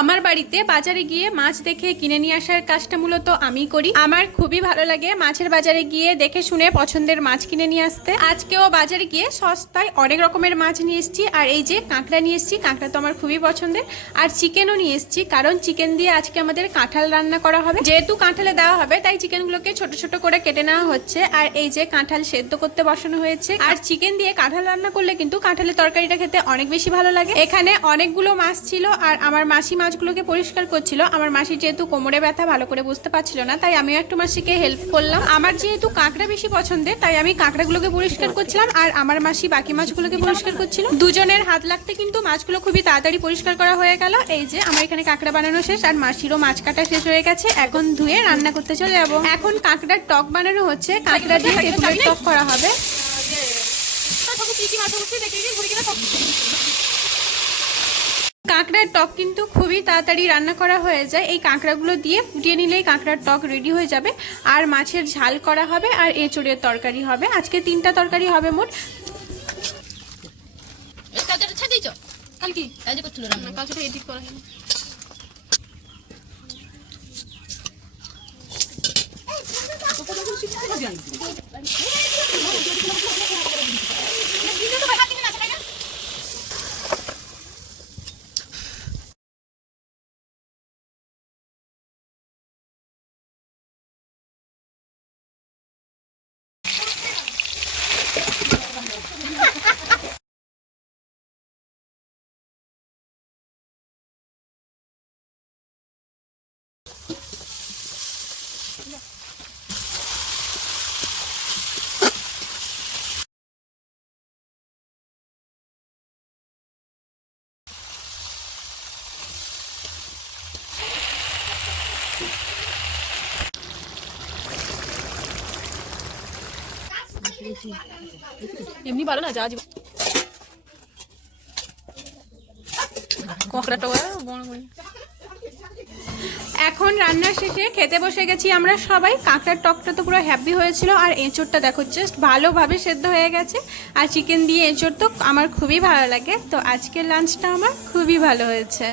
আমার বাড়িতে বাজারে গিয়ে মাছ দেখে কিনে নিয়ে আসার কাজটা মূলত আমি করি। আমার খুবই ভালো লাগে মাছের বাজারে গিয়ে দেখে শুনে পছন্দের মাছ কিনে নিয়ে আসতে। আজকেও বাজারে গিয়ে সস্তায় অনেক রকমের মাছ নিয়ে এসেছি। আর এই যে কাঁকড়া নিয়ে এসেছি, কাঁকড়া তো আমার খুবই পছন্দের। আর চিকেনও নিয়ে এসেছি, কারণ চিকেন দিয়ে আজকে আমাদের কাঁঠাল রান্না করা হবে। যেহেতু কাঁঠালে দেওয়া হবে, তাই চিকেনগুলোকে ছোট ছোট করে কেটে নেওয়া হচ্ছে। আর এই যে কাঁঠাল সেদ্ধ করতে বসানো হয়েছে। আর চিকেন দিয়ে কাঁঠাল রান্না করলে কিন্তু কাঁঠালের তরকারিটা খেতে অনেক বেশি ভালো লাগে। এখানে অনেকগুলো মাছ ছিল, আর আমার মাসি মাছগুলোকে পরিষ্কার করছিল। আমার মাসি যেহেতু কোমরে ব্যথা, ভালো করে বুঝতে পারছিল না, তাই আমিও একটু মাসিকে হেল্প করলাম। আমার যেহেতু কাঁকড়া বেশি পছন্দের, তাই আমি কাঁকড়াগুলোকে পরিষ্কার করছিলাম আর আমার মাসি বাকি মাছগুলোকে পরিষ্কার করছিল। দুজনের হাত লাগতে কিন্তু মাছগুলো খুবই তাড়াতাড়ি পরিষ্কার করা হয়ে গেল। এই যে, আমার এখানে কাঁকড়া বানানো শেষ আর মাসিরও মাছ কাটা শেষ হয়ে গেছে। এখন ধুয়ে রান্না করতে চলে যাব। এখন কাঁকড়ার টক বানানো হচ্ছে। কাঁকড়া দিয়ে টক করা হবে। কাঁকড়ার টক কিন্তু খুবই তাড়াতাড়ি রান্না করা হয়ে যায়। এই কাঁকড়াগুলো দিয়ে ফুটিয়ে নিলেই কাঁকড়ার টক রেডি হয়ে যাবে। আর মাছের ঝাল করা হবে আর এঁচড়ের তরকারি হবে। আজকে তিনটা তরকারি হবে মোট। কালকে ছেড়ে দিয়েছ কালকে কাজে করছিল রান্না কালকে এডিট করা হয়নি এমনি ভালো না, যা এখন রান্নার শেষে খেতে বসে গেছি আমরা সবাই। কাঁকড়ার টকটা তো পুরো হ্যাপি হয়েছিল, আর এঁচড়টা দেখো জাস্ট ভালোভাবে সেদ্ধ হয়ে গেছে। আর চিকেন দিয়ে এঁচড় তো আমার খুবই ভালো লাগে। তো আজকের লাঞ্চটা আমার খুবই ভালো হয়েছে।